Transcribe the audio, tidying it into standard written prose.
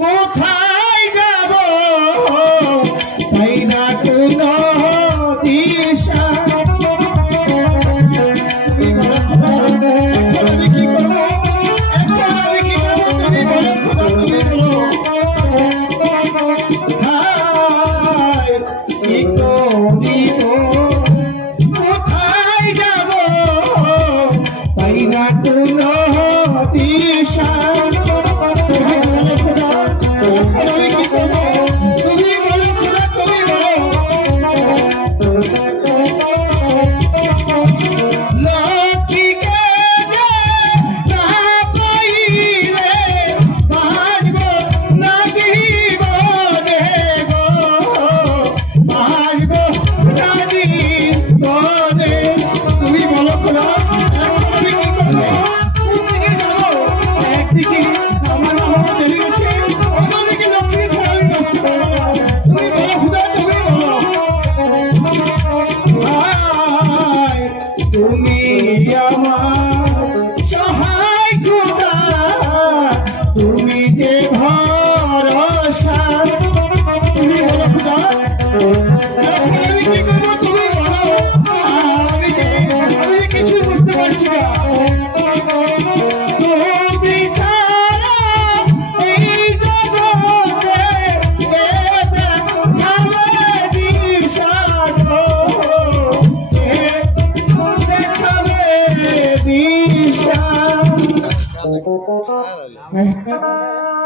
কোথায় যাব তাই না কোনো দিশা। আমি কি করবো, এখন আমি কি করবো, তুমি বলো খোদা, তুমি বলো। কি করিব, কোথায় যাব তাই না কোনো দিশা। তুমি আমার